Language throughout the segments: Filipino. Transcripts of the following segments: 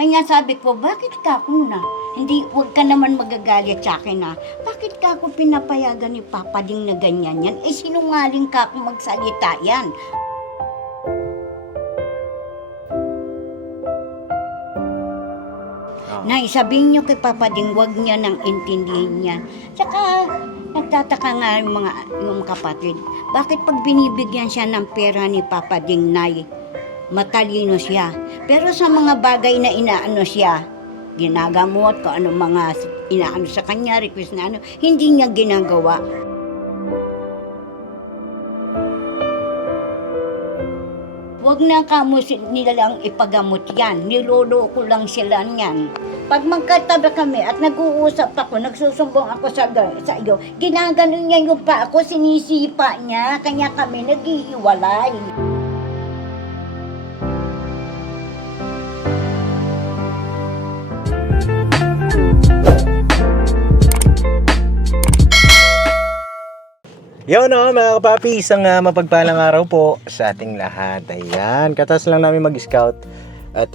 Kanya sabi ko, bakit ka ako na? Hindi, huwag ka naman magagalit sa akin na. Bakit ka ako pinapayagan ni Papa Ding na ganyan yan? Eh, sinungaling ka ako magsalita yan. Nay, sabihin niyo kay Papa Ding, huwag niya nang intindihin niya. Tsaka, nagtataka nga yung kapatid. Bakit pag binibigyan siya ng pera ni Papa Ding, Nay, matalino siya. Pero sa mga bagay na inaano siya, ginagamot ko ano mga inaano sa kanya, request na ano, hindi niya ginagawa. Huwag na kamo nila lang ipagamot yan. Niloloko lang sila niyan. Pag magkatabi kami at nag-uusap ako, nagsusumbong ako sa iyo, ginaganon niya yung pa ako, sinisipa niya, kanya kami naghihiwalay. Yun mga kapapi, isang mapagpalang araw po sa ating lahat. Ayan, katas lang namin mag-scout. At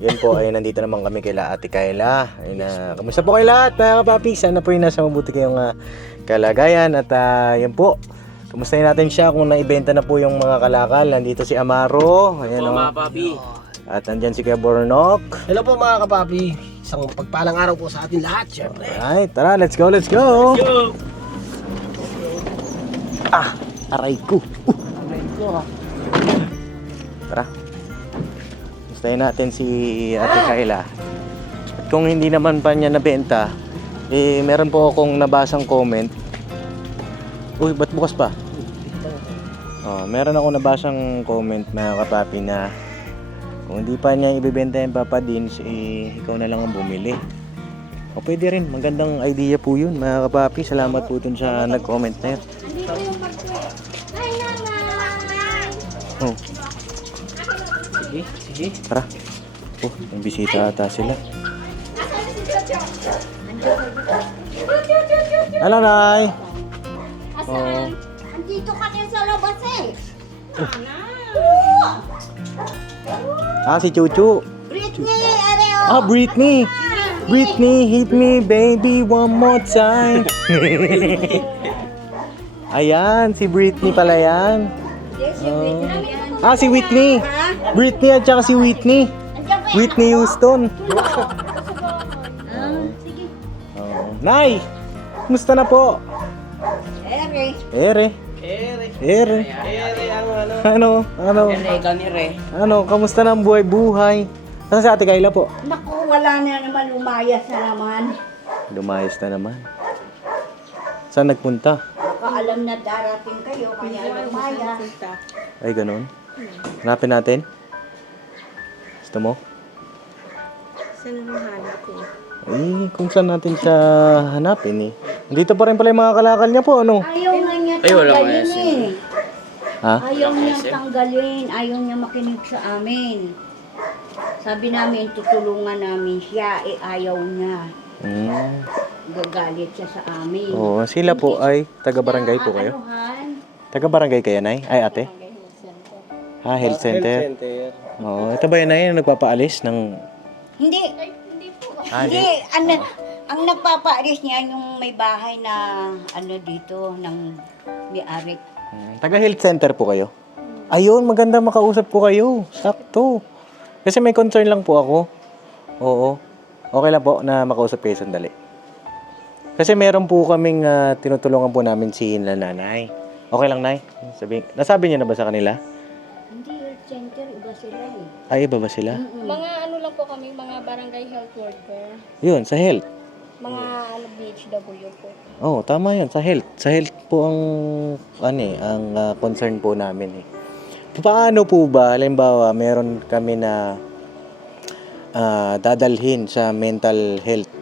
yun po, ay nandito naman kami kila Ate Kayla. Ayun, kamusta po kayo lahat mga kapapi? Sana po yung nasa mabuti kayong kalagayan. At yun po, kamustahin natin siya kung naibenta na po yung mga kalakal. Nandito si Amaro. Ayan, mga papi. At nandyan si Kuya Bornok. Hello po mga kapapi. Isang pagpalang araw po sa atin lahat, syempre. Alright, tara, let's go, let's go! Yo! Aray ko! Tara. Gustahin natin si Ate Kayla. At kung hindi naman pa niya nabenta, meron po akong nabasang comment. Uy, ba't bukas pa? Meron akong nabasang comment mga kapapi na kung hindi pa niya ibibenta yung Papa Dins, ikaw na lang ang bumili. O pwede rin, magandang idea po yun mga kapapi. Salamat po dun sa nag-comment na yun. Oh. Sige. Tara. Oh, may bisita ata sila. Hello, Nay. Asan? Andito ka din sa labas eh. Si Chuchu. Britney, areo. Britney. Britney, hit me baby one more time. Ayan, si Britney pala yan. Yes, si Britney yan. Si Whitney. Britney at saka si Whitney. Andiyan ba yan? Whitney Houston. Sige. Nay, kumusta na po? Ere. Ere. Ano? Kamusta na ang buhay-buhay? Saan si Ate Kayla po? Naku, wala na naman, lumayas na naman. Lumayas na naman. Saan nagpunta? Baka alam na darating kayo, kaya lumayas. Ay, ganun. Hanapin natin. Gusto mo? Saan ang hanap ko? Kung saan natin siya hanapin Dito pa rin pala yung mga kalakal niya po, ano? Ayaw nga niya tanggalin eh. Ha? Ayaw niya tanggalin, ayaw niya makinig sa amin. Sabi namin, tutulungan namin siya, ayaw niya. Gagalit siya sa amin. Oo, sila po ay taga-barangay po kayo? Taga-barangay kayo, Nay? Ay, ate? Health center. Oo, ito ba yun, Nay, yung nagpapaalis ng... Hindi. Hindi. Ang nagpapaalis niya yung may bahay na dito ng may-ari. Taga-health center po kayo? Ayun, maganda makausap ko kayo. Sakto. Kasi may concern lang po ako. Oo. Okay lang po na makausap kayo sandali. Kasi meron po kaming tinutulungan po namin si nanay. Okay lang, Nay? Nasabi niyo na ba sa kanila? Hindi, health center. Iba sila eh. Ay, iba ba sila? Mga ano lang po kami, mga barangay health worker. Yun, sa health. Mga BHW po. Oo, tama yun. Sa health. Sa health po ang, ang concern po namin Paano po ba, halimbawa, meron kami na dadalhin sa mental health.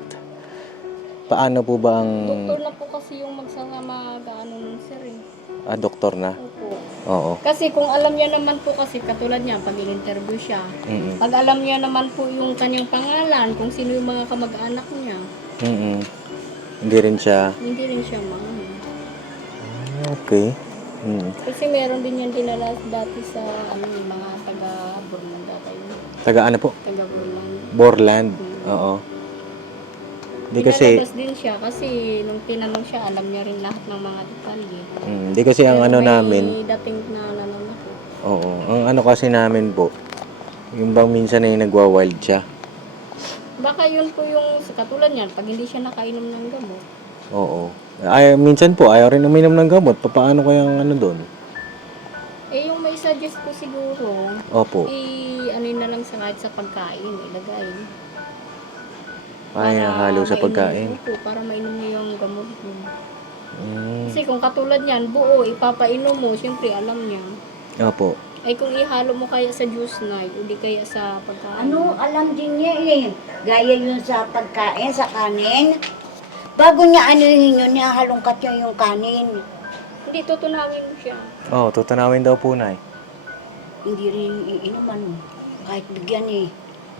Paano po ba ang... Doktor na po kasi yung mag-ano nun sir eh. Doktor na? Opo. Oo. Kasi kung alam niya naman po kasi, katulad niya, pag in-interview siya, pag alam niya naman po yung kanyang pangalan, kung sino yung mga kamag-anak niya, hindi rin siya... hindi rin siya Okay. Kasi meron din yan dinala dati sa mga taga-Burmanda tayo. Taga ano po? taga-Bulan. Borland. Oo. Di kasi, Pinalabas din siya kasi nung tinanong siya, alam niya rin lahat ng mga detalye. di kasi ang Pero ano may namin, dating na nananako. oo, ang ano kasi namin po, yung bang minsan ay nagwa-wild siya. Baka yun po yung katulad niyan, pag hindi siya nakainom ng gamot. Oo. Ay, minsan po, ayaw rin uminom ng gamot. Paano kayang ano doon? Eh yung may suggest ko siguro, Opo. ano na lang sa kahit sa pagkain, ilagay. Ay, halo sa pagkain. Opo, para mainom niya yung gamot niya. Mm. Kasi kung katulad niyan, buo, ipapainom mo, siyempre alam niya. Opo. Ay kung ihalo mo kaya sa juice night, o di kaya sa pagkain. Ano, alam din niya eh. Gaya yun sa pagkain, sa kanin. Bago niya anuhin yun, nihahalongkat niya yung kanin. Hindi, tutunawin mo siya. Oh, tutunawin daw po, Nay. Hindi rin iinuman. Kahit bigyan eh.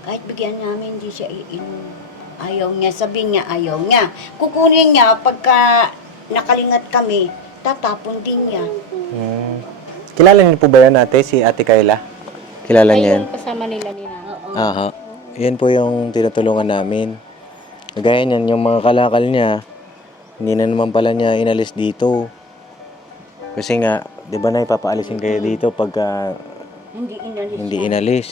Kahit bigyan namin, hindi siya iinom. Ayaw niya, sabihin niya, ayaw niya. Kukunin niya pagka nakalingat kami, tatapon din niya. Hmm. Kilala niyo po ba yan, ate? Si Ate Kayla? Kilala Ay, niya yan? yung kasama nila nila. Aha. Yan po yung tinutulungan namin. Gaya niyan, yung mga kalakal niya, hindi na naman pala niya inalis dito. Kasi nga, di ba na ipapaalisin kayo dito pagka Hindi inalis hindi siya. inalis.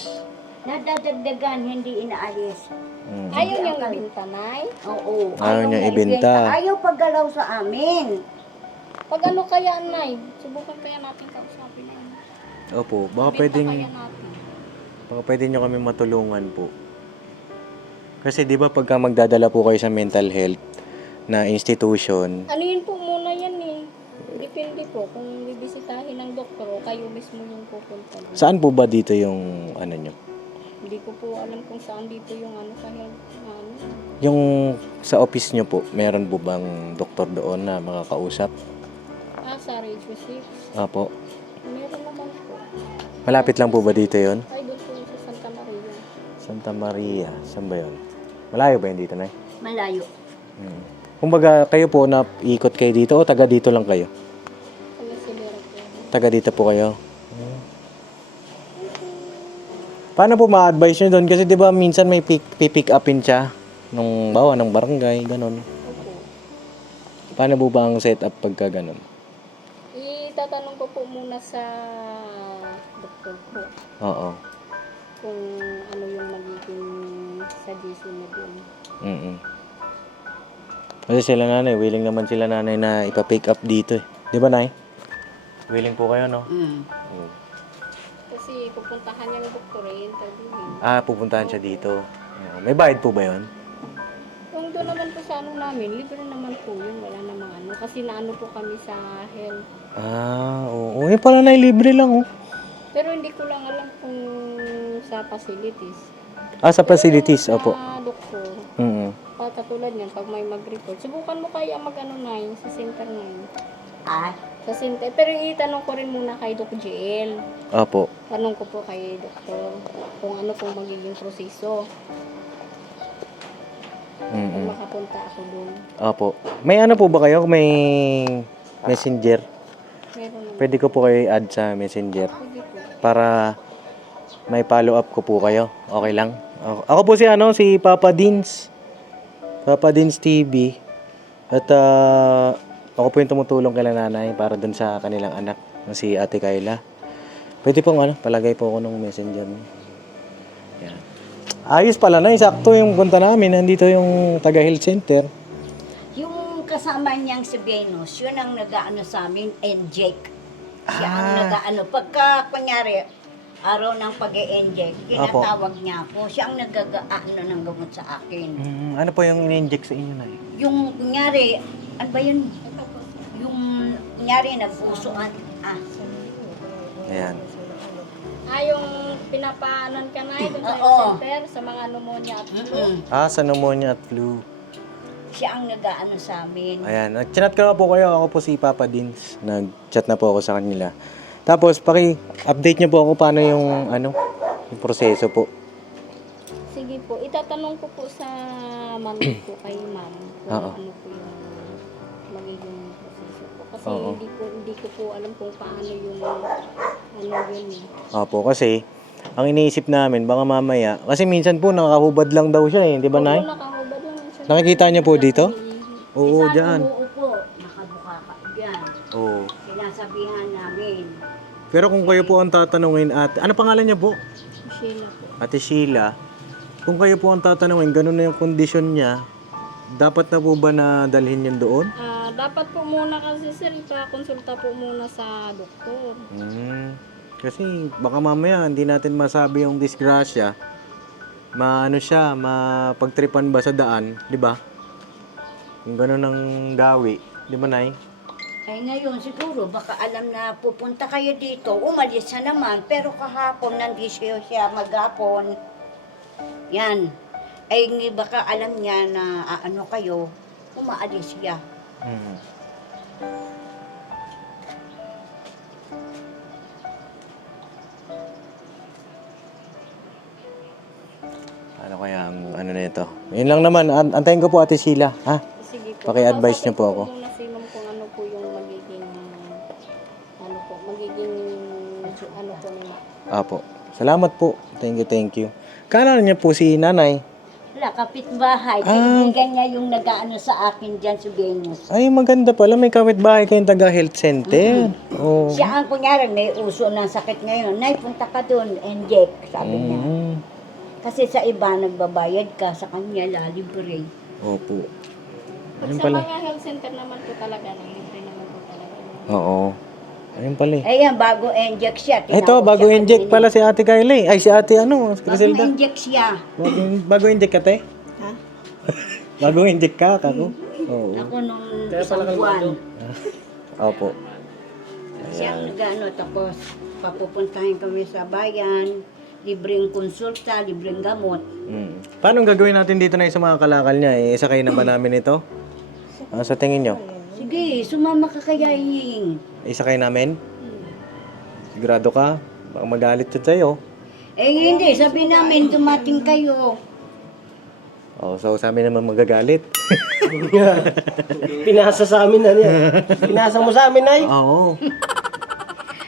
Nadadagdagan, hindi inaalis. Mm. Ayaw niyang ibinta, Nay. Oo. Ayaw niya ibenta. Ayaw paggalaw sa amin. Pag ano kaya, Nay, subukan kaya natin kausapin na yun. Opo, baka Ibenta pwedeng, kaya natin. baka pwede nyo kami matulungan po. Kasi di ba pagka magdadala po kayo sa mental health na institution, Ano yun po muna yan eh. Depende po kung bibisitahin ng doktor o kayo mismo yung pupunta. saan po ba dito yung ano nyo? Hindi ko po alam kung saan dito yung ano sa health na ano. Yung sa office nyo po, meron po bang doktor doon na makakausap? Sa Radio 6. Apo. Meron naman po. Malapit lang po ba dito yon? Ay, doon po sa Santa Maria. Santa Maria. Saan ba yun? Malayo ba yun dito, Nay? Malayo. Hmm. Kumbaga, kayo po na ikot kayo dito o taga dito lang kayo? Kaya silera po. Taga dito po kayo? Paano po ma-advise nyo doon? Kasi di ba minsan may pick upin siya nung bawa ng barangay, ganun. Opo. Paano po ba ang setup pagka ganun? Itatanong ko po muna sa doktor po Oo. kung ano yung magiging suggestion na doon. Mm. Kasi sila nanay, willing naman sila nanay na ipa-pick up dito eh. Di ba, Nay? Willing po kayo, no? Mm. Kasi pupuntahan niya ng doktor eh, interviewin. Pupuntahan siya dito. May bayad po ba yun? Kung doon naman po sa ano namin, libre naman po yun, wala namang ano. Kasi naano po kami sa health. Oo. Yung pala, Nay, libre lang, oh. Pero hindi ko lang alam kung sa facilities. Sa facilities, Pero opo. sa doktor, Mm. katulad niyan, pag may mag-report, subukan mo kaya mag-ano na yun, sa center na yun. Sa center. Pero itanong ko rin muna kay Doc JL. Opo. Tanong ko po kay doktor kung ano pong magiging proseso. Kung Mm. makapunta ako doon. Opo. May ano po ba kayo? May messenger? Meron naman. Pwede ko po kayo i-add sa messenger Pwede po. para may follow up ko po kayo. Okay lang? Ako po si Papa Dins. Papa Dins TV. At ako po yung tumutulong kay nanay para dun sa kanilang anak na si Ate Kayla. Pwede pong palagay po ako ng messenger niyo. Yan. Ayos pala na, sakto yung punta namin. Nandito yung taga-health center. Yung kasama niyang si Venus, yun ang nag-aano sa amin, and Jake. Siya ang nag-aano. Pagka, kunyari, araw ng pag-e-inject, ginatawag niya ako. Siya ang nag-aano ng gamot sa akin. Ano po yung in-inject sa inyo na Yung, kunyari, ano ba yun? Yung, kunyari, nagpusoan. Ayan. Yung pinapaanan ka na doon sa Oo. center sa mga pneumonia at flu. Mm-mm. Sa pneumonia at flu. Siya ang nag-aano sa amin. Ayan, nag-chat ko na po kayo. Ako po si Papa Dins. Nag-chat na po ako sa kanila. Tapos, paki-update niyo po ako paano yung, yung proseso po. Sige po, itatanong ko po sa ma'am ko kay ma'am kung Oo. ano po yung magiging proseso po. Kasi Oo. hindi ko po alam kung paano yung ano yun eh. Opo, kasi ang iniisip namin, baka mamaya, kasi minsan po nakahubad lang daw siya eh, di ba, Nay? Oo, nakahubad lang siya. Nakikita niyo po dito? Oo, Saan dyan. umuupo? Nakabuka ka dyan. Oo. Sinasabihan namin. Pero kung kayo po ang tatanungin at, ano pangalan niya po? Sheila po. Ate Sheila, kung kayo po ang tatanungin, ganun na yung kondisyon niya, dapat na po ba na dalhin yun doon? Dapat po muna kasi sir, ipakonsulta po muna sa doktor. Kasi baka mamaya hindi natin masabi yung disgrasya. Maano siya, mapagtripan ba sa daan, di ba? Yung ganun ang gawi, di ba, Nay? Ay ngayon siguro baka alam na pupunta kayo dito, umalis na naman, pero kahapon nandito siya maghapon. Yan. Ay baka alam niya na ano kayo, umaalis siya. Ano kaya ang ano na ito? Yun lang naman, antayin ko po Ate Sheila, ha? Sige po. Paki-advise niyo po ako. Muna si ma'am kung ano po yung magiging ano po nila. Apo. Salamat po. Thank you. Kailan niya po si Nanay? Wala, kapitbahay. Kaibigan niya yung nag-ano sa akin dyan sa Venus. Ay, maganda pala. May kapitbahay kayong taga-health center. Oh. Siya ang kunyari, may uso ng sakit ngayon. Nay, punta ka doon, inject, sabi niya. Kasi sa iba, nagbabayad ka, sa kanya, libre. Opo. Ayun Sa pala. mga health center naman po talaga, libre naman po talaga. Oo. Ayun pala eh. Ayan, bago inject siya. Ito, tinawag bago siya inject kanina. pala si Ate Kylie. Ay, si Ate ano, Bago Griselda. inject siya. Bago inject ka, te? Ha? Bago inject ka, kako? Oo. Ako nung isang buwan. Opo. Siya ang nag-ano, tapos papupuntahin kami sa bayan, libreng konsulta, libreng gamot. Paano ang gagawin natin dito na sa mga kalakal niya? Isakay na ba namin ito? Sa tingin nyo? Sige, sumama ka kaya hing. Isakay namin? Sigurado ka? Baka magalit siya sa'yo. Eh hindi, sabi namin dumating kayo. Oh, so sabi naman magagalit. Pinasa sa amin na niya. Pinasa mo sa amin, Nay. Oo.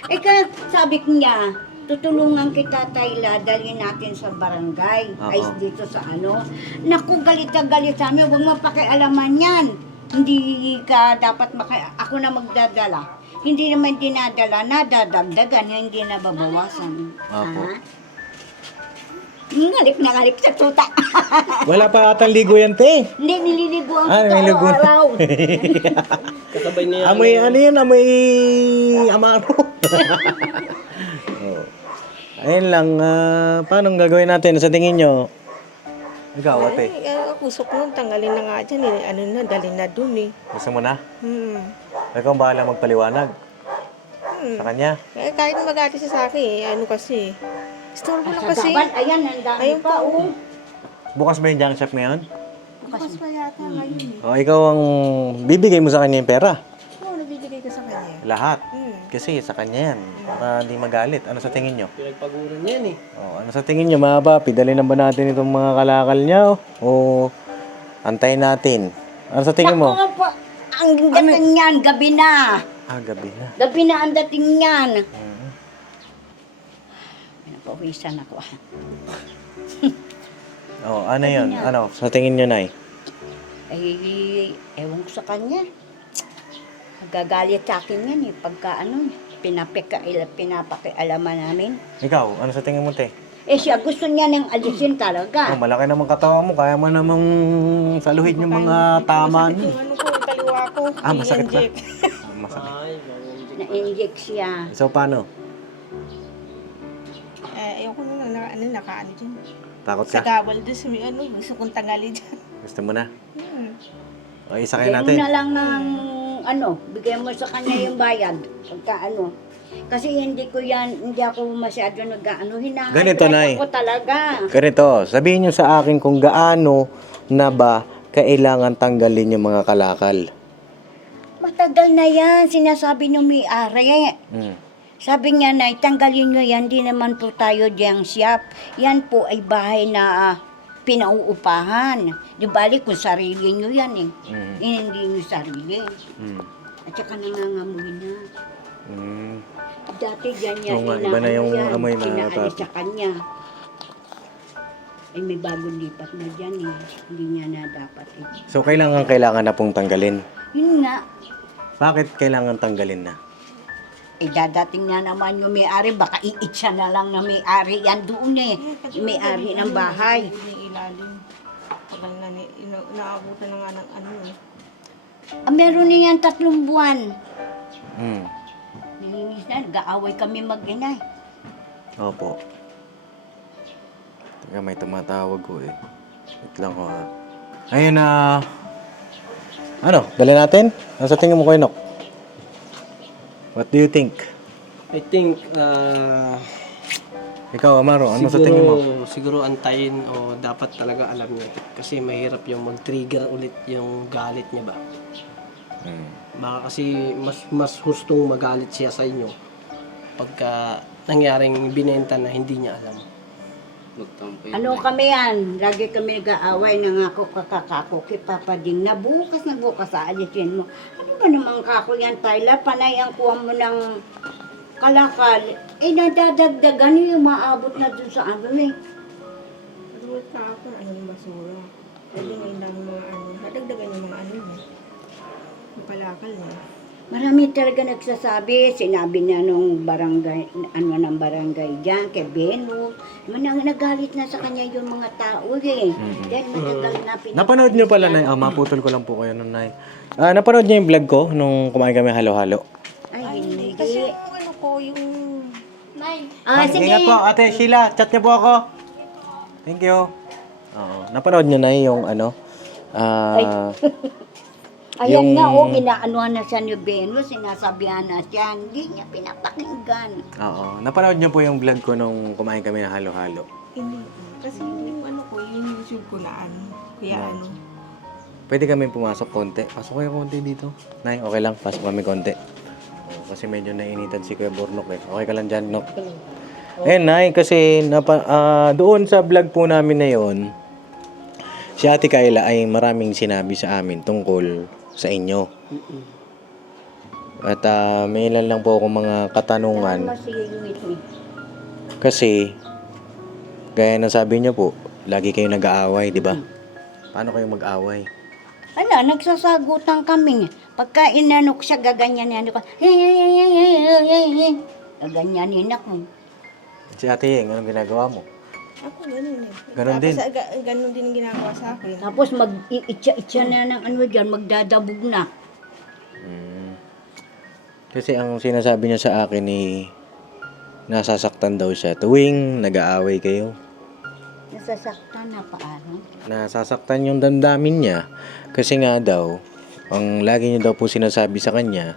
Eh kaya sabi niya, tutulungan kita Tayla, dalhin natin sa barangay. Oo. Ay dito sa ano. Naku, galit na galit sa amin, huwag mo pakialaman yan. Hindi ka dapat ako na magdadala. Hindi naman dinadala, nadadagdagan, hindi na babawasan. Opo. Ha? Ngalik na ngalik sa tuta. Wala pa atang ligo yan, te. Hindi, nililigo ang Nililigo. araw-araw. Kasabay niya. Amoy, ano yan? Amoy amaro. Oh. Ayun lang, paano ang gagawin natin? Sa tingin nyo? Ikaw, ate. Ako gusto ko nung tanggalin na nga dyan eh. Ano na, dalhin na dun eh. Gusto mo na? Hmm. Ikaw ang bahala magpaliwanag. Sa kanya? Eh, kahit magati siya sa akin eh. Ano kasi. Store mo na Sa kasi. gaban, ayan, ang dami Ayun pa. Oh. Bukas ba yung junk shop ngayon? Bukas pa yata ngayon eh. O, ikaw ang bibigay mo sa kanya yung pera. Oo, nabibigay ko sa kanya. Lahat. Hmm. Kasi sa kanya yan. Para hindi magalit. Ano sa tingin nyo? Pinagpaguran yan eh. O, ano sa tingin nyo, mga papi? Dali na ba natin itong mga kalakal niya? O antayin natin? Ano sa tingin mo? Naku po, ang dating niyan, gabi na. Gabi na. Gabi na ang dating niyan. Napawisan ako. O, ano yun? Ano? Sa tingin nyo, Nay? Ay, ewan ko sa kanya. Gagalit sa akin yan eh. Pagka ano, pinapakialaman namin. Ikaw, ano sa tingin mo, te? Eh siya, gusto niya nang alisin talaga. Malaki namang katawan mo. Kaya mo namang saluhin yung mga tama Masakit niyo. yung ano ko, yung kaliwa ko. Masakit ba? I-inject. Masakit. Ay, Na-inject siya. So, paano? Ayoko na lang, nakaano dyan. Takot Sa ka? gabal doon, gusto kong tanggalin dyan. Gusto mo na? Hmm. O, isakay Bigyan mo natin. na lang ng bigyan mo sa kanya yung bayad. Pagka ano. Kasi hindi ako masyado hinahanap Ganito, Nay. ako talaga. Ganito, sabihin nyo sa akin kung gaano na ba kailangan tanggalin yung mga kalakal. Matagal na yan, sinasabi ng may-ari. Hmm. Sabi niya na, tanggalin nyo yan, di naman po tayo diyang shop. Yan po ay bahay na pinauupahan. Di bali kung sarili nyo yan eh. Mm. Hindi nyo sarili. Hmm. At saka nangangamoy na. Hmm. Dati dyan niya, Oo nga, iba na yung amoy na inaalis papi. sa kanya. Ay, may bagong lipat na dyan eh. Hindi niya na dapat eh. So, kailangan na pong tanggalin. Yun nga, Bakit kailangan tanggalin na? eh dadating na naman yung may-ari, baka iitsa na lang na may-ari yan doon eh. Yung may-ari ng bahay. Yung ilalim. Tagal na, naabutan na nga ng ano eh. Meron na yan 3 buwan. Hmm. Nilinis na, nag-aaway kami mag-inay. Opo. Teka, may tumatawag ko eh. Wait lang ko ah. Ayun na. Ano, dali natin? Ano sa tingin mo kayo, Nok? What do you think? I think, Ikaw, Amaro, ano sa tingin mo? siguro antayin o dapat talaga alam niya. Kasi mahirap yung mag-trigger ulit yung galit niya ba. Hmm. Baka kasi mas hustong magalit siya sa inyo pagka nangyaring binenta na hindi niya alam. Ano kami yan? Lagi kami nag-aaway na ako kakako kay Papa Ding. Na bukas aalisin mo. Ano ba naman kako yan, Tyla? Panay ang kuha mo ng kalakal. Eh, nadadagdagan yung maabot na dun sa ano eh. Pagbuhat ka ako, ano yung basura. Pwede ngayon lang mga ano, nadagdagan yung mga ano niya. Yung palakal niya. Marami talaga nagsasabi, sinabi na nung barangay, ano ng barangay dyan, kay Beno. Nagalit na sa kanya yung mga tao eh. Dahil matagal na Napanood niyo pala, Nay. Maputol ko lang po kayo nun, Nay. Napanood niyo yung vlog ko nung kumain kami halo-halo? Ay, hindi. Kasi yung ano ko, yung... Nay, Sige. Ingat po, Ate Sheila. Chat niyo po ako. Thank you. Oo. Napanood niyo na yung ano? Ayan Yung- nga, ginaanuhan na siya ni Beno, sinasabihan na siya, hindi niya pinapakinggan. Oo. Napanood niyo po yung vlog ko nung kumain kami na halo-halo. Hindi ko. Kasi yung ano ko, yung YouTube ko na ano. Kuya ano. Pwede kami pumasok konti. Pasok kayo konti dito. Nay, okay lang. Pasok kami konti. Kasi medyo nainitan si Kuya Bornok eh. Okay ka lang dyan, Nok? Eh, Nay, kasi doon sa vlog po namin na yon, si Ate Kayla ay maraming sinabi sa amin tungkol sa inyo. At may ilan lang po akong mga katanungan. Kasi, gaya ng sabi niyo po, lagi kayo nag-aaway, di ba? Paano kayo mag-aaway? Ano, nagsasagutan kami. Pagka inanok siya, gaganyanin ako. Gaganyanin ako. Si Ate Yeng, anong ginagawa mo? Ako ganun eh. Ganon din? Ganun din ang ginagawa sa akin. Tapos mag-iitsa-itsa na ng ano dyan, magdadabog na. Kasi ang sinasabi niya sa akin nasasaktan daw siya tuwing nag-aaway kayo. Nasasaktan na paano? Nasasaktan yung damdamin niya kasi nga daw, ang lagi niya daw po sinasabi sa kanya,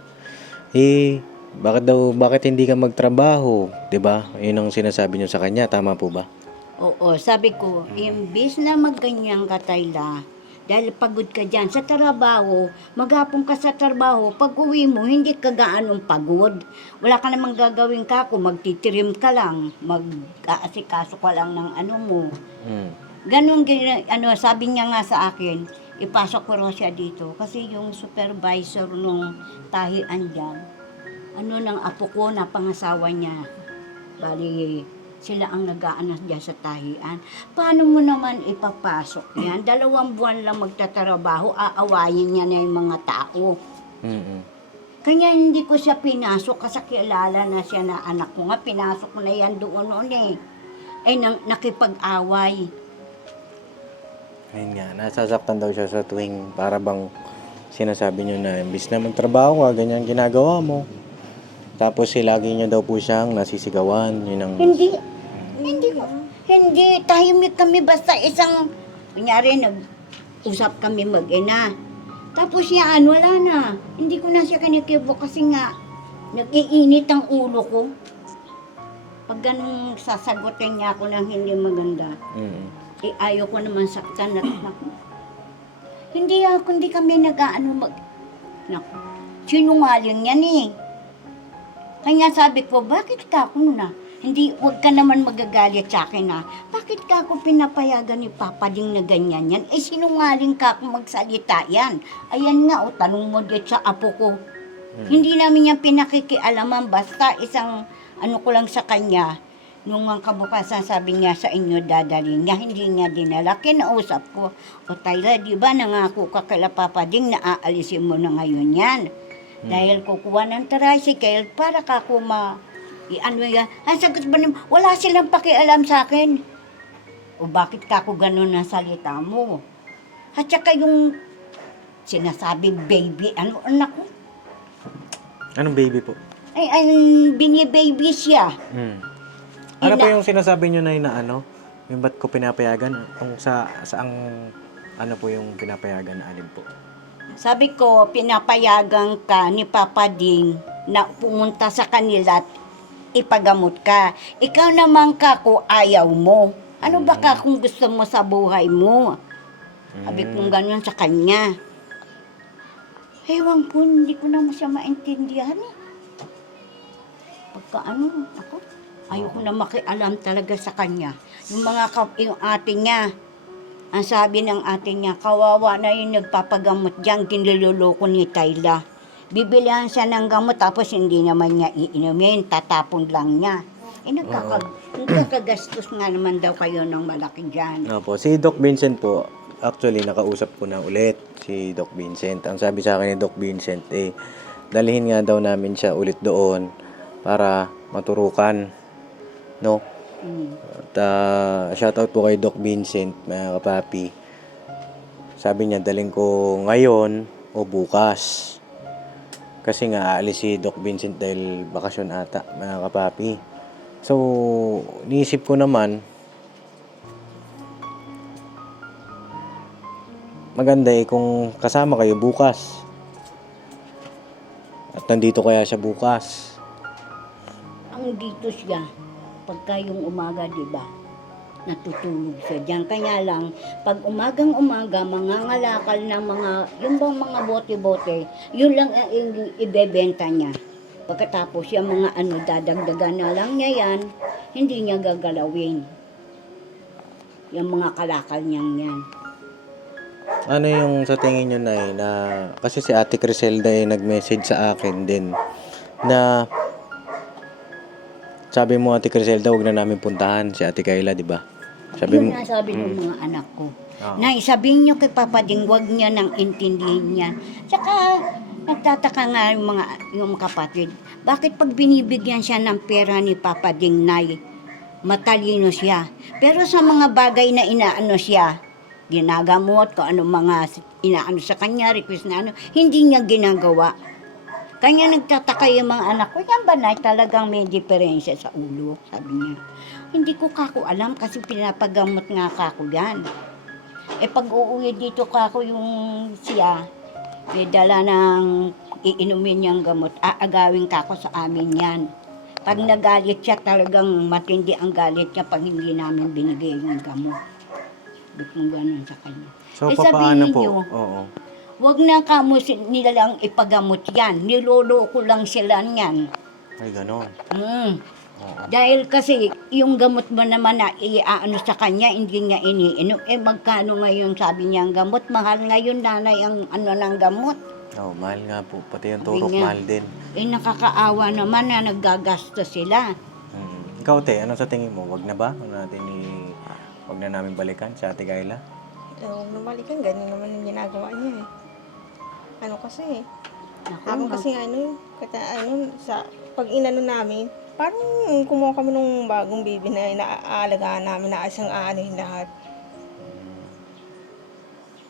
bakit hindi ka magtrabaho? 'Di ba? Yun ang sinasabi niya sa kanya, tama po ba? Oo, sabi ko, imbis na magganyan ka, Tayla, dahil pagod ka dyan sa trabaho, maghapon ka sa trabaho, pag uwi mo, hindi ka gaanong pagod. Wala ka namang gagawin ka kung magtitirim ka lang, mag-aasikaso ka lang ng ano mo. Ganun, sabi niya nga sa akin, ipasok ko raw siya dito. Kasi yung supervisor nung tahian dyan, ng apo ko na pangasawa niya, bali, sila ang nag-aanas dyan sa tahian. Paano mo naman ipapasok yan? 2 buwan lang magtatrabaho, aawayin niya na yung mga tao. Kaya hindi ko siya pinasok kasi kilala na siya na anak ko nga. Pinasok ko na yan doon noon eh. Ay, nakipag-away. Ayun nga, nasasaktan daw siya sa tuwing para bang sinasabi niyo na imbis na magtrabaho ka, ganyan ginagawa mo. Tapos lagi niyo daw po siyang nasisigawan. Yun ang... Hindi, tahimik kami basta isang, kunyari nag-usap kami mag-ina. Tapos yan, wala na. Hindi ko na siya kinikibo kasi nga, nag-iinit ang ulo ko. Pag ganun sasagutin niya ako ng hindi maganda, ayaw ko naman saktan at naku. Hindi kami nag-aano naku, sinungaling yan eh. Kaya sabi ko, bakit ka ako na? Huwag ka naman magagalit sa akin na. Bakit ka ako pinapayagan ni Papa Ding na ganyan yan? Sinungaling ka ako magsalita yan. Ayan nga, tanong mo dito sa apo ko. Hindi namin yan pinakikialaman, basta isang ano ko lang sa kanya, nung ang kabukasan sabi niya sa inyo dadalhin niya, hindi niya dinala. Kinausap ko, o Tyla, di ba nangako ka kay Papa Ding na aalisin mo na ngayon yan? Dahil kukuha ng tricycle para ka ano yan. Ang sagot ba naman, wala silang pakialam sa akin. O bakit ka ko ganun ang salita mo? At saka yung sinasabi baby, ano anak ko? Anong baby po? Ay, bini-baby siya. Ano po Ina- yung sinasabi nyo na ano? Yung ba't ko pinapayagan? Kung saang ano po yung pinapayagan na alin po? Sabi ko, pinapayagan ka ni Papa Ding na pumunta sa kanila at ipagamot ka. Ikaw naman ka ko ayaw mo. Ano ba ka kung gusto mo sa buhay mo? Sabi kong ganun sa kanya. Ewan ko, hindi ko naman siya maintindihan eh. Pagka ako, ayoko na makialam talaga sa kanya. Yung ate niya, ang sabi ng ate niya, kawawa na yung nagpapagamot dyan, kiniloloko ni Tyla. Bibilihan siya ng gamot tapos hindi naman niya iinumin, tatapon lang niya. Nagkakagastos nga naman daw kayo ng malaki dyan. Opo, si Doc Vincent po, actually nakausap ko na ulit si Doc Vincent. Ang sabi sa akin ni Doc Vincent, dalhin nga daw namin siya ulit doon para maturukan, no? At shoutout po kay Doc Vincent, mga kapapi. Sabi niya, dalhin ko ngayon o bukas. Kasi nga, aalis si Doc Vincent dahil bakasyon ata, mga kapapi. So, niisip ko naman, maganda kung kasama kayo bukas. At nandito kaya siya bukas. Ang dito siya, pagka yung umaga, di ba? Natutulog siya dyan. Kaya lang, pag umagang-umaga, mangangalakal ng yung bang mga bote-bote, yun lang ang ibebenta niya. Pagkatapos yung mga dadagdagan na lang niya yan, hindi niya gagalawin. Yung mga kalakal niyang yan. Ano yung sa tingin nyo, Nay, na kasi si Ate Criselda nag-message sa akin din na sabi mo, Ate Criselda, huwag na namin puntahan si Ate Kayla, di ba? Sabi mo, Yun ang sabi ng mga anak ko. Oo. Nay, sabihin niyo kay Papa Ding, huwag niya nang intindihin yan. Tsaka, nagtataka nga yung kapatid, bakit pag binibigyan siya ng pera ni Papa Ding, Nay, matalino siya. Pero sa mga bagay na inaano siya, ginagamot ko ano mga inaano sa kanya, request na hindi niya ginagawa. Kanya nagtataka yung mga anak ko, yan ba na talagang may diferensya sa ulo? Sabi niya, hindi ko kako alam kasi pinapagamot nga kako yan. Pag uuwi dito kako yung siya, may dala ng iinumin niyang gamot, aagawin kako sa amin yan. Pag nagalit siya, talagang matindi ang galit niya pag hindi namin binigay yung gamot. Kung gano'n sa kanya. so sabihin paano po? niyo, Oo. wag na kamo nila lang ipagamot yan. Niloloko lang sila niyan. Ay, ganon. Dahil kasi yung gamot mo naman na iaano sa kanya, hindi niya iniinom. Magkano ngayon sabi niya ang gamot? Mahal ngayon nanay ang ng gamot. Oh, mahal nga po. Pati yung Sabi turok, niya. mahal din. Nakakaawa naman na naggagasto sila. Ikaw, te, ano sa tingin mo? Wag na ba? Wag na namin balikan si Ate Kayla? Nabalikan, ganun naman yung ginagawa niya eh. Ano kasi eh. Ako kasi sa pag inano namin, parang kumuha kami nung bagong baby na inaalagaan namin na isang aanin lahat.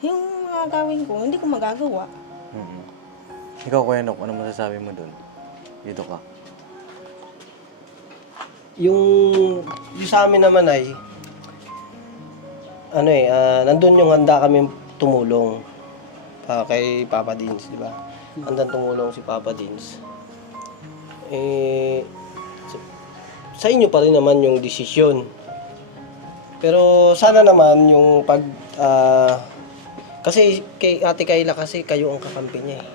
Yung mga gawin ko, hindi ko magagawa. Ikaw, Kuya Nok, ano masasabi mo dun? Dito ka. Yung sa amin naman ay, nandun yung handa kami tumulong kay Papa Dins, di ba? Handang tumulong si Papa Dins. Sa inyo pa rin naman yung desisyon. Pero sana naman yung kasi kay Ate Kayla kasi kayo ang kakampi niya eh.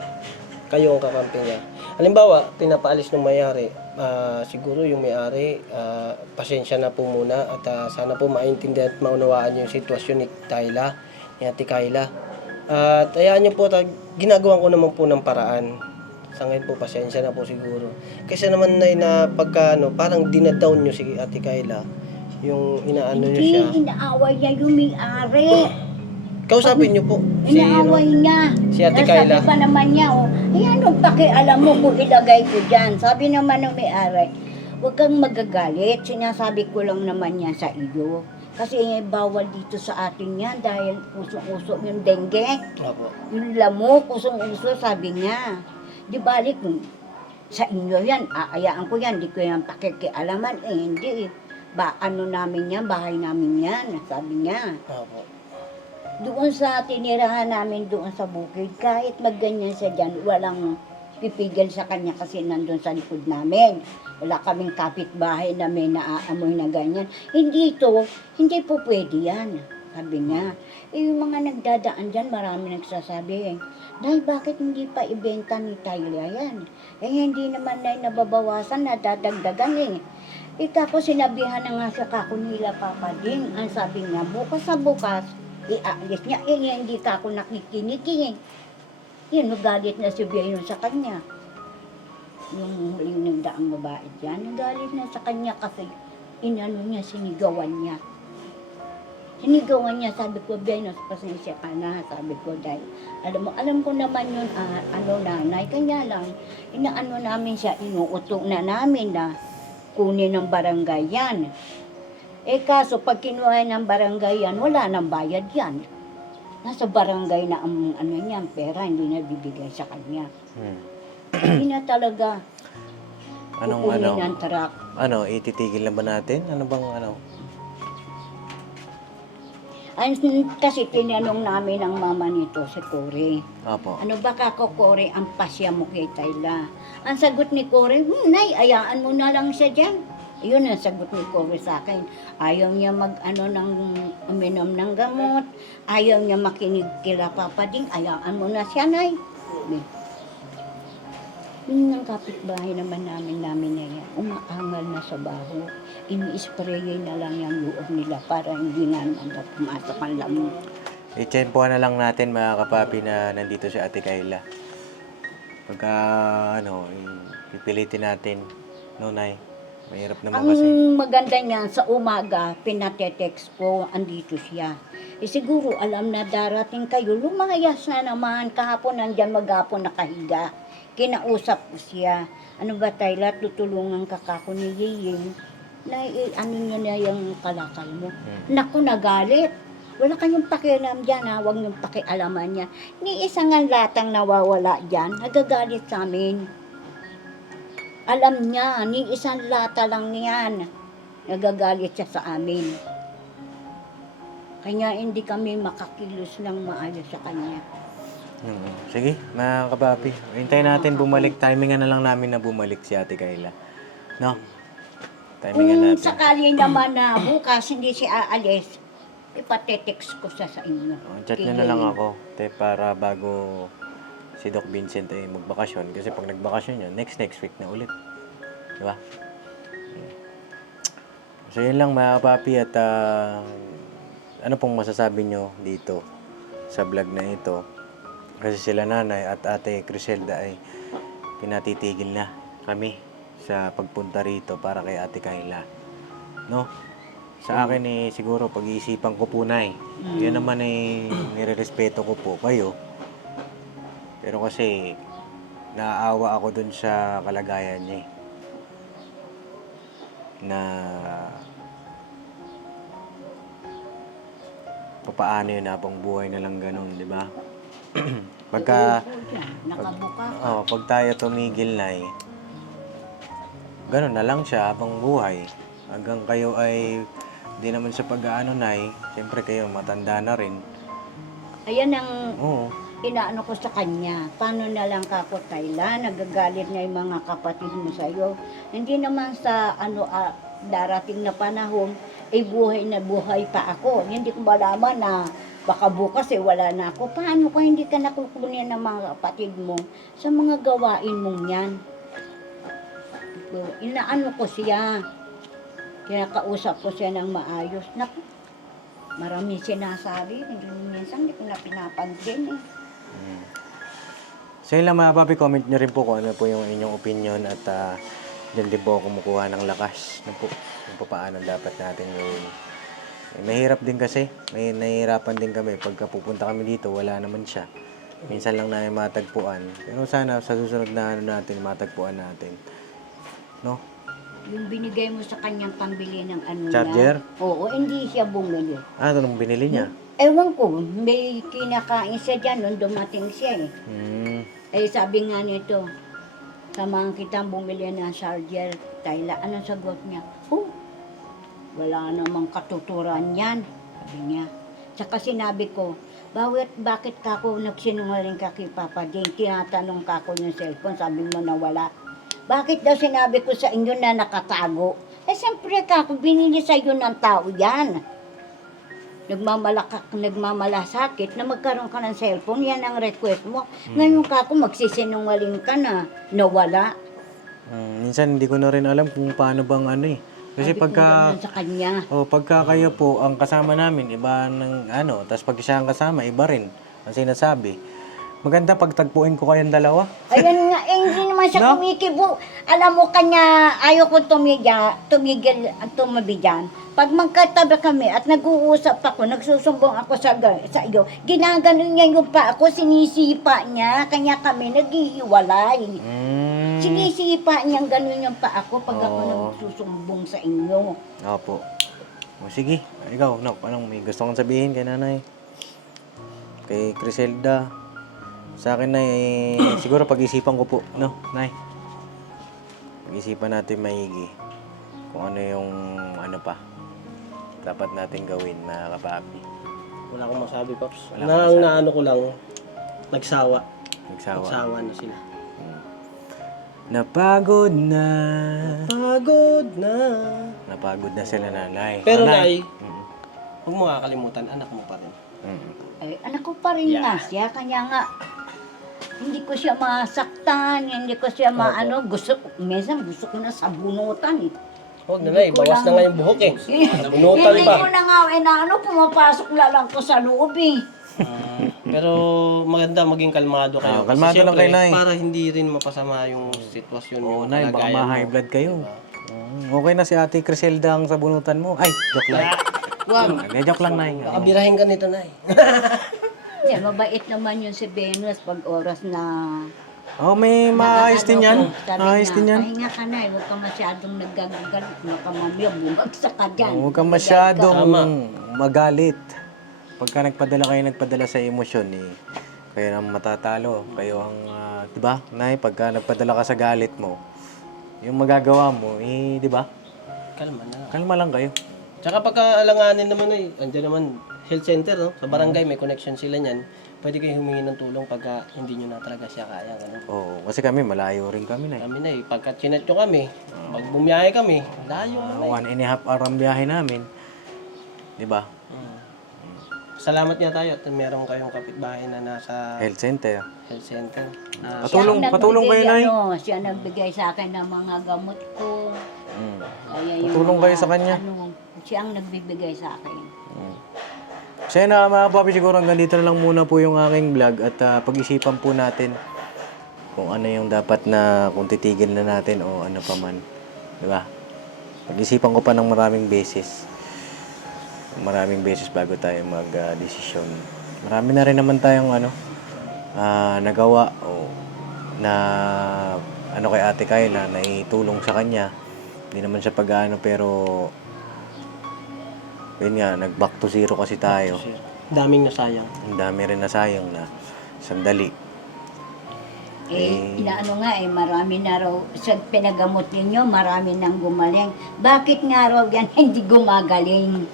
Kayo ang kakampi niya. Halimbawa, pinapaalis ng may-ari, siguro yung may-ari, pasensya na po muna at sana po maintindihan at maunawaan yung sitwasyon ni Tyla, ni Ate Kayla. At hayaan niyo po, ginagawa ko naman po ng paraan. Sa ngayon po, pasensya na po siguro. Kasi naman na pagka parang dinadown nyo si Ate Kayla, yung inaano nyo Hindi, siya. inaaway niya yung may-ari. Kausapin nyo po Inaaway niya. si Ate Sabi Kayla. pa naman niya, anong pakialam mo kung ilagay ko dyan? Sabi naman ng may-ari, huwag kang magagalit. Sinasabi ko lang naman yan sa iyo. Kasi bawal dito sa atin yan dahil usong-uso yung dengue. Opo. Yung lamok, usong-uso, sabi niya. Di balik, sa inyo yan, aayaan ko yan, di ko yan pakikialaman. Hindi. Ano namin yan, bahay namin yan, sabi niya. Opo. Doon sa tinirahan namin doon sa bukid, kahit magganyan siya dyan, walang pipigil sa kanya kasi nandun sa likod namin. Wala kaming kapitbahay na may naaamoy na ganyan. Hindi po pwede yan, sabi niya. Yung mga nagdadaan dyan, marami nagsasabi, dahil bakit hindi pa ibenta ni Tyler yan? Hindi naman na nababawasan, nadadagdagan Ika ko sinabihan na nga siya kako nila Papa Ding. Ang sabi niya, bukas sa bukas, ialis niya. Hindi ka ako nakikinig. Yan, nagalit na si Biano sa kanya. Yung huling nagdaang babae dyan, nagalit na sa kanya kasi inano niya, sinigawan niya. Sinigawan niya, sabi ko, Biano, pasensya ka na, sabi ko, dahil alam ko naman yun, nanay, kanya lang, inaano namin siya, inuutok na namin na kunin ng barangay yan. Kaso pag kinuha ng barangay yan, wala nang bayad yan. Nasa barangay na ang niyan, pera, hindi na bibigay sa kanya. Hindi na talaga kukunin ng truck. Ititigil na ba natin? Ano bang Kasi tinanong namin ang mama nito, si Cory. Opo. Ano ba kako, Cory, ang pasya mo kay Tayla? Ang sagot ni Cory, Nay, ayaan mo na lang siya dyan. Yun ang sagot ni Cory sa akin. Ayaw niya uminom ng gamot. Ayaw niya makinig kila Papa Ding. Ayaan mo na siya, Nay. Yung kapitbahay naman namin na yan, umaangal na sa baho. Ini-spray na lang yung loob nila para hindi na naman pumasok ang lamok. I-tsempohan na lang natin mga kapapi na nandito si Ate Kayla. Pagka pipilitin natin. Nay. Mahirap naman Ang kasi. maganda niya, sa umaga, pinatetext ko, andito siya. Siguro alam na darating kayo, lumayas na naman, kahapon nandyan maghapon nakahiga. Kinausap ko siya, ano ba Tyler, tutulungan ka kako ni Yiying, na niya na yung kalakal mo. Naku, nagalit. Wala kayong pakialam dyan, huwag niyong pakialaman niya. Ni isang ang latang nawawala dyan, nagagalit sa amin. Alam niya, ni isang lata lang niyan. Nagagalit siya sa amin. Kanya hindi kami makakilos ng maayos sa kanya. Sige, mga kapapi. Hintayin natin bumalik. Timingan na lang namin na bumalik si Ate Kayla. No? Timingan Kung natin. sakali naman na bukas hindi siya aalis, ipatetext ko siya sa inyo. Chat nyo na lang ako. Para bago si Doc Vincent ay magbakasyon. Kasi pag nagbakasyon yun, next week na ulit. Diba? So yun lang mga kapapi. At ano pong masasabi nyo dito sa vlog na ito? Kasi sila nanay at ate Criselda ay pinatitigil na kami sa pagpunta rito para kay Ate Kayla. No? Sa akin siguro pag-iisipan ko po na Yan naman nirerespeto ko po kayo. Pero kasi naaawa ako dun sa kalagayan niya na papaano yun habang buhay na lang ganun, di ba? Pagka Nakabuka ka. pag tayo tumigil na ganun na lang siya habang buhay. Hanggang kayo ay di naman sa pag-aano siyempre kayo matanda na rin. Ayan ang Oo. inaano ko sa kanya. Paano na lang kako, Tayla? Nagagalit na yung mga kapatid mo sa'yo. Hindi naman sa darating na panahon, buhay na buhay pa ako. Hindi ko malaman na baka bukas wala na ako. Paano kung hindi ka nakukunin ng mga kapatid mo sa mga gawain mong yan? Inaano ko siya. Kinakausap ko siya ng maayos. Naku, maraming sinasabi. Minsan hindi ko na pinapansin So So yun lang mga papi, comment nyo rin po kung ano po yung inyong opinion at dyan din po ako kumukuha ng lakas na po kung paano dapat natin gawin. Mahirap din kasi, may nahihirapan din kami pagka pupunta kami dito, wala naman siya. Minsan lang namin matagpuan. Pero sana sa susunod na ano natin, matagpuan natin. No? Yung binigay mo sa kanyang pambili ng ano Charger? niya. Oo, hindi siya bumili. Anong binili niya? Ewan ko, may kinakain siya dyan nung dumating siya eh. Eh sabi nga nito, samahan kitang bumili ng charger. Tayla, anong sagot niya? Oh, wala namang katuturan yan. Sabi niya. Tsaka sinabi ko, bakit ka ako nagsinungaling ka kay Papa Ding? Tinatanong ka ako yung cellphone, sabi mo na wala. Bakit daw sinabi ko sa inyo na nakatago? Eh siyempre ka ako, binili sa iyo ng tao yan. Nagmamalasakit na magkaroon ka ng cellphone, yan ang request mo. Ngayon ka ako magsisinungaling ka na nawala. Minsan hindi ko na rin alam kung paano bang ano eh. Kasi Sabi ko pagka ganun sa kanya. pagka kayo po ang kasama namin, iba ng ano, tapos pag siya ang kasama, iba rin ang sinasabi. Maganda pagtagpuin ko kayong dalawa. Ayan nga, eh, hindi naman siya No? kumikibo. Alam mo kanya, ayaw ko tumigil at tumabi dyan. Pag magkatabi kami at nag-uusap ako, nagsusumbong ako sa iyo, ginaganon niya yung pa ako, sinisipa niya, kanya kami naghihiwalay. Sinisipa niya ganun yung pa ako pag ako Oo. nagsusumbong sa inyo. Opo. O sige, ikaw, Nok, anong may gusto kong sabihin kay nanay? Kay Criselda? Sa akin, Nay, siguro pag-isipan ko po, no, Nay? Pag-isipan natin maigi kung ano yung ano pa dapat natin gawin, mga kapapi. Wala akong masabi, Pops. Wala akong masabi. Naano ko lang, nagsawa. Nagsawa. Nagsawa na sila. Napagod na. Pagod na. Napagod na sila, nanay. Pero, Nanay. Nay, huwag mo kakalimutan, anak mo pa rin. Ay, anak ko pa rin nga siya, kanya nga, hindi ko siya masaktan, hindi ko siya maano, minsan gusto ko na sabunutan eh. Huwag na, Nay, bawas na nga yung buhok eh. Bunutan Hindi pa. ko na nga, pumapasok na lang ko sa loob eh. Pero maganda maging kalmado kayo. Kasi kalmado lang syempre, kayo, Nay. Para hindi rin mapasama yung sitwasyon Oo, yung Nay, baka kalagayan ma-high mo. blood kayo. Okay na si Ate Criselda ang sabunutan mo. Ay, joke lang. Joke lang, Nay. Baka birahin ka nito, Nay. Hindi, mabait naman yun si Venus pag oras na... Oh, may maayos din yan. Sabi Maayos niya, din yan. pahinga ka na, huwag ka masyadong naggagalit, baka mamaya bumagsak ka dyan. Huwag kang masyadong magalit. Pagka nagpadala sa emosyon, eh, kayo ang matatalo. Kayo ang, di ba, Nay, pagka nagpadala ka sa galit mo, yung magagawa mo, eh, di ba? Kalma na. Kalma lang kayo. Tsaka pagka alanganin naman eh, andyan naman health center, no? Sa barangay may connection sila niyan. Pwede kayo humingi ng tulong pagka hindi nyo na talaga siya kaya. Ganun. Oo, kasi kami, malayo rin kami, Nay. Kami na eh, pagka chinat nyo kami, pag bumiyahe kami, layo na. 1.5 hour ang biyahe namin. Di ba? Salamat nga tayo at meron kayong kapitbahay na nasa Health center. health center. Ah, Patulong kayo, Nay. Siya nagbigay sa akin ng mga gamot ko. Kaya yung Patulong mga, kayo sa kanya. Siya ang nagbibigay sa akin. So yun na mga papi, siguro hanggang dito na lang muna po yung aking vlog at pag-isipan po natin kung ano yung dapat na, kung titigil na natin o ano pa man. Diba? Pag-isipan ko pa ng maraming beses. Maraming beses bago tayo mag-desisyon. Marami na rin naman tayong nagawa o na ano kay Ate Kayla na itulong sa kanya. Hindi naman siya pag-ano pero yun nga, nag-back to zero kasi tayo. daming nasayang. Ang dami rin na sayang na sandali. Inaano nga marami na raw, sa pinagamot ninyo, marami nang gumaling. Bakit nga raw yan hindi gumagaling?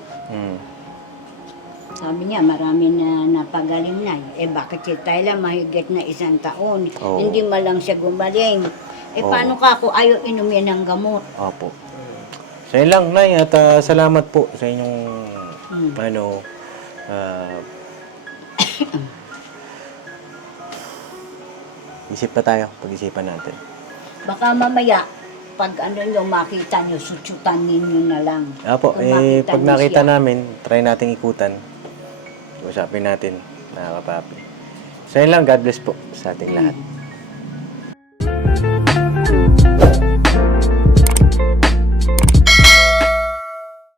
Sabi niya, marami na napagaling na. Bakit si Tyla mahigit na 1 taon? Oo. Hindi malang siya gumaling. Paano ka ako ayaw inumin ng gamot? Opo. So yun lang, Nay, at salamat po sa inyong isip pa tayo, pag-isipan natin. Baka mamaya, pag yung makita nyo, susutan ninyo na lang. Opo, Kung makita pag niyo nakita siya. namin, try nating ikutan. Usapin natin, mga kapapi. So yun lang, God bless po sa ating lahat.